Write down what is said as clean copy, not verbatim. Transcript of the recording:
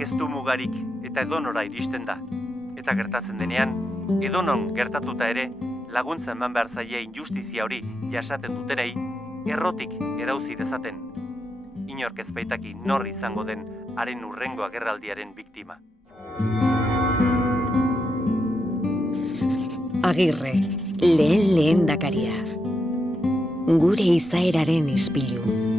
Izaerak ez du mugarik eta edonora iristen da. Eta gertatzen denean, edonon gertatuta ere, laguntza eman behar zaie injustizia hori jasaten dutenei, errotik erauzi dezaten. Inork ez baitaki nor izango den haren hurrengo agerraldiaren biktima. Agirre, lehen lehendakaria. Gure izaeraren ispilu.